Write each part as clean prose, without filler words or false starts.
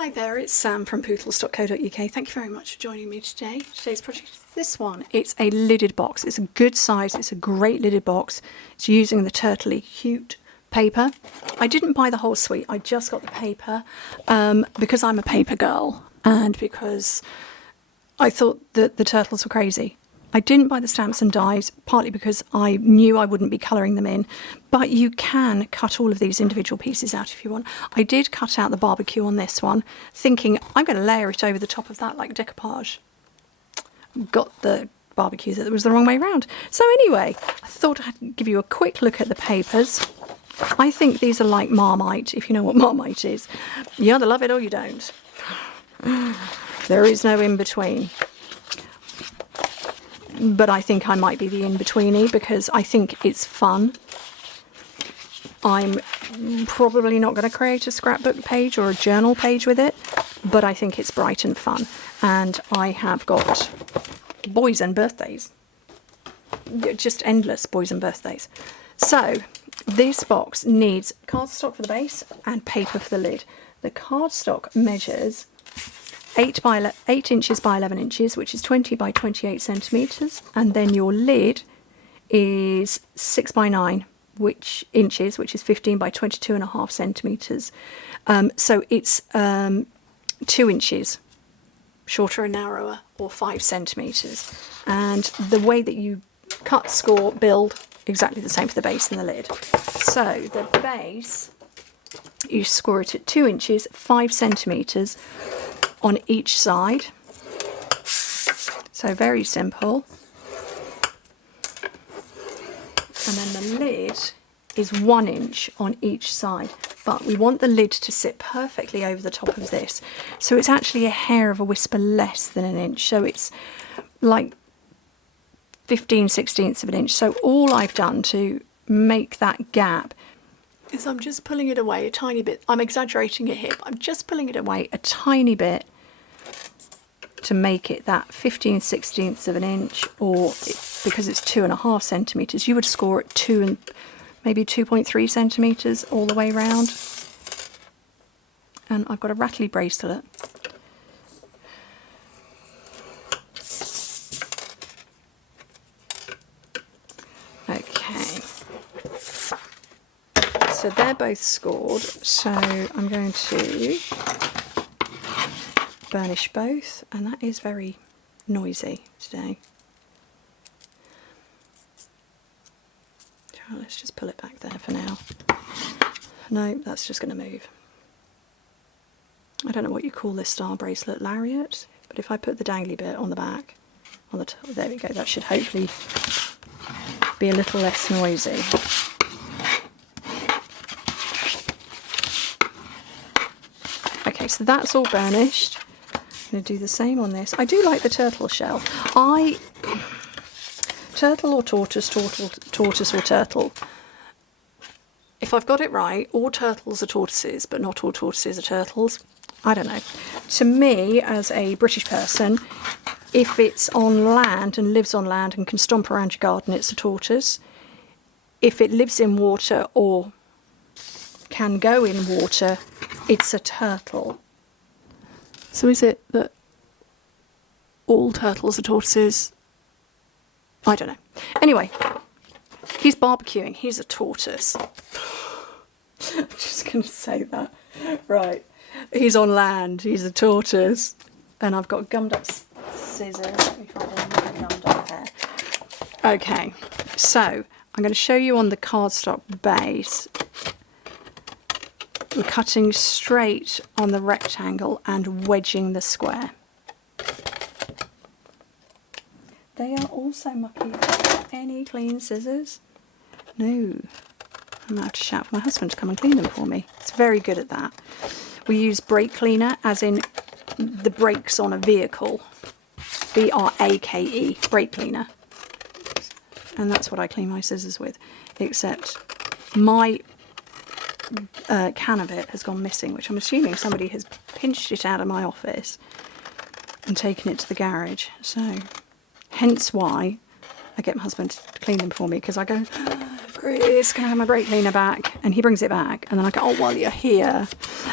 Hi there, it's Sam from Pootles.co.uk. Thank you very much for joining me today. Today's project is this one. It's a lidded box. It's a good size. It's a great lidded box. It's using the Turtley Cute paper. I didn't buy the whole suite. I just got the paper because I'm a paper girl and because I thought that the turtles were crazy. I didn't buy the stamps and dies, partly because I knew I wouldn't be colouring them in, but you can cut all of these individual pieces out if you want. I did cut out the barbecue on this one, thinking I'm going to layer it over the top of that like decoupage. Got the barbecue that was the wrong way round. So anyway, I thought I'd give you a quick look at the papers. I think these are like Marmite, if you know what Marmite is. You either love it or you don't. There is no in-between. But I think I might be the in-betweenie because I think it's fun. I'm probably not going to create a scrapbook page or a journal page with it, but I think it's bright and fun. And I have got boys and birthdays. Just endless boys and birthdays. So this box needs cardstock for the base and paper for the lid. The cardstock measures 8 inches by 11 inches, which is 20 by 28 centimetres, and then your lid is 6 by 9 inches, which is 15 by 22.5 centimetres. So it's 2 inches shorter and narrower, or 5 centimetres. And the way that you cut, score, build, exactly the same for the base and the lid. So the base, you score it at 2 inches, 5 centimetres on each side. So very simple. And then the lid is 1 inch on each side, but we want the lid to sit perfectly over the top of this. So it's actually a hair of a whisper less than an inch. So it's like 15/16 of an inch. So all I've done to make that gap is I'm just pulling it away a tiny bit. I'm exaggerating it here, but I'm just pulling it away a tiny bit to make it that 15/16 of an inch, or because it's 2.5 centimetres, you would score it 2 and maybe 2.3 centimetres all the way round. And I've got a rattly bracelet. Okay. So they're both scored, so I'm going to burnish both, and that is very noisy today. Let's just pull it back there for now. No, that's just going to move. I don't know what you call this style bracelet, lariat, but if I put the dangly bit on the back, on the top, there we go, that should hopefully be a little less noisy. Okay, so that's all burnished. I'm going to do the same on this. I do like the turtle shell. Turtle or tortoise, tortoise or turtle. If I've got it right, all turtles are tortoises, but not all tortoises are turtles. I don't know. To me, as a British person, if it's on land and lives on land and can stomp around your garden, it's a tortoise. If it lives in water or can go in water, it's a turtle. So is it that all turtles are tortoises? I don't know. Anyway, he's barbecuing. He's a tortoise. I'm just going to say that. Right. He's on land. He's a tortoise. And I've got gummed up scissors. Let me find another gummed up hair. Okay. So I'm going to show you on the cardstock base. We're cutting straight on the rectangle and wedging the square. They are also mucky. Any clean scissors? No. I'm going to have to shout for my husband to come and clean them for me. It's very good at that. We use brake cleaner, as in the brakes on a vehicle. B-R-A-K-E, brake cleaner. And that's what I clean my scissors with. Except my can of it has gone missing, which I'm assuming somebody has pinched it out of my office and taken it to the garage. So hence why I get my husband to clean them for me, because I go, Chris, can I have my brake cleaner back? And he brings it back, and then I go, oh, well, you're here.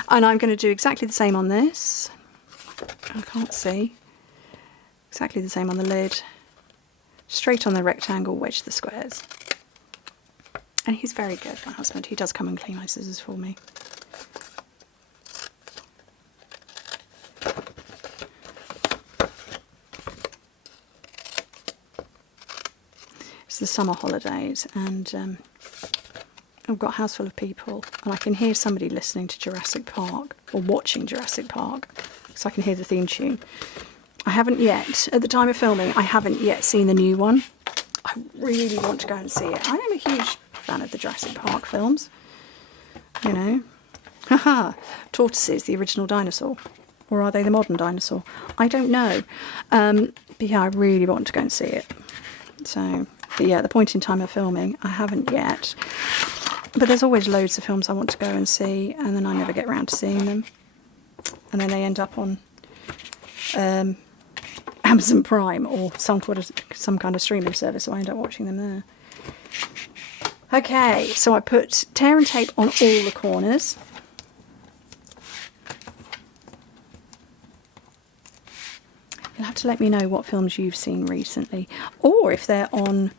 And I'm going to do exactly the same on this. I can't see. Exactly the same on the lid. Straight on the rectangle, wedge the squares. And he's very good, my husband. He does come and clean my scissors for me. It's the summer holidays, and I've got a house full of people, and I can hear somebody listening to Jurassic Park, or watching Jurassic Park, so I can hear the theme tune. I haven't yet, at the time of filming, I haven't yet seen the new one. I really want to go and see it. I am a huge fan of the Jurassic Park films, you know. Haha, tortoises, the original dinosaur. Or are they the modern dinosaur? I don't know. But yeah, I really want to go and see it. So, but yeah, at the point in time of filming, I haven't yet. But there's always loads of films I want to go and see, and then I never get around to seeing them. And then they end up on Amazon Prime or some kind of streaming service, so I end up watching them there. Okay, so I put tear and tape on all the corners. You'll have to let me know what films you've seen recently, or if they're on,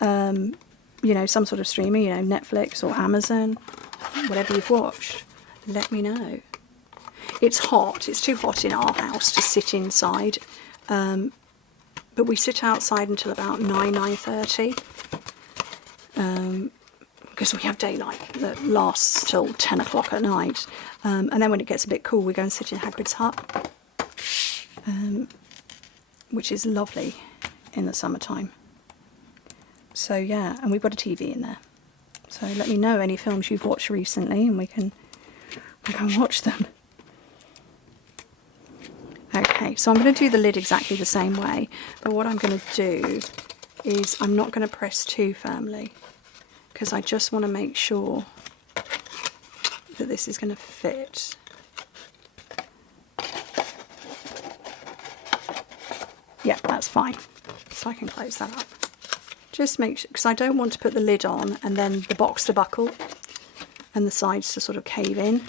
you know, some sort of streaming, you know, Netflix or Amazon, whatever you've watched. Let me know. It's hot. It's too hot in our house to sit inside, but we sit outside until about 9:30, because we have daylight that lasts till 10 o'clock at night, and then when it gets a bit cool, we go and sit in Hagrid's hut. Which is lovely in the summertime. So yeah, and we've got a TV in there. So let me know any films you've watched recently, and we can watch them. Okay, so I'm going to do the lid exactly the same way, but what I'm going to do is I'm not going to press too firmly, because I just want to make sure that this is going to fit. Yeah, that's fine. So I can close that up. Just make sure, because I don't want to put the lid on and then the box to buckle and the sides to sort of cave in.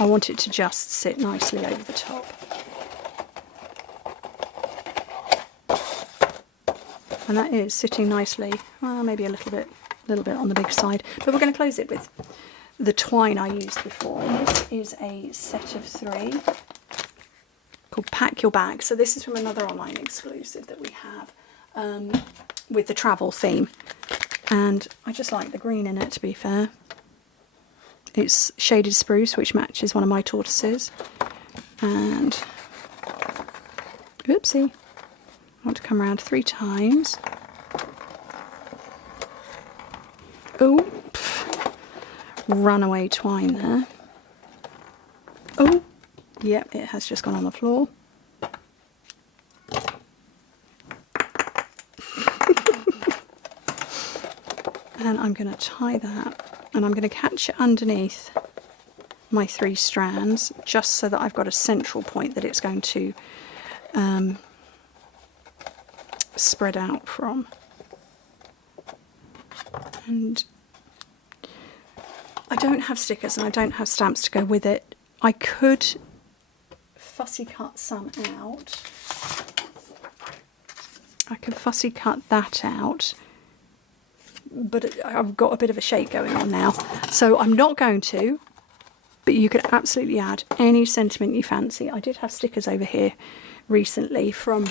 I want it to just sit nicely over the top. And that is sitting nicely, well, maybe a little bit on the big side. But we're going to close it with the twine I used before. And this is a set of 3. Called Pack Your Bag. So this is from another online exclusive that we have with the travel theme, and I just like the green in it, to be fair. It's shaded spruce, which matches one of my tortoises, and oopsie, I want to come around 3 times. Oh, runaway twine there. Oh, yep, it has just gone on the floor. And I'm going to tie that, and I'm going to catch it underneath my 3 strands, just so that I've got a central point that it's going to spread out from. And I don't have stickers and I don't have stamps to go with it. I could fussy cut some out. I could fussy cut that out, but I've got a bit of a shake going on now, so I'm not going to, but you could absolutely add any sentiment you fancy. I did have stickers over here recently from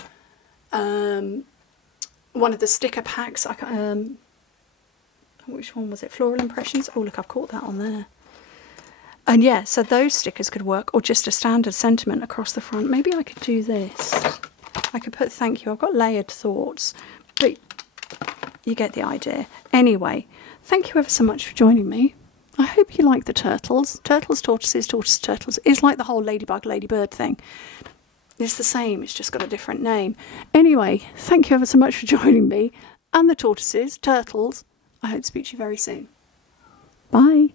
one of the sticker packs. Which one was it? Floral Impressions. Oh look, I've caught that on there. And yeah, so those stickers could work, or just a standard sentiment across the front. Maybe I could do this. I could put thank you. I've got layered thoughts, but you get the idea. Anyway, thank you ever so much for joining me. I hope you like the turtles. Turtles, tortoises, tortoises, turtles. It's like the whole ladybug, ladybird thing. It's the same, it's just got a different name. Anyway, thank you ever so much for joining me. And the tortoises, turtles. I hope to speak to you very soon. Bye.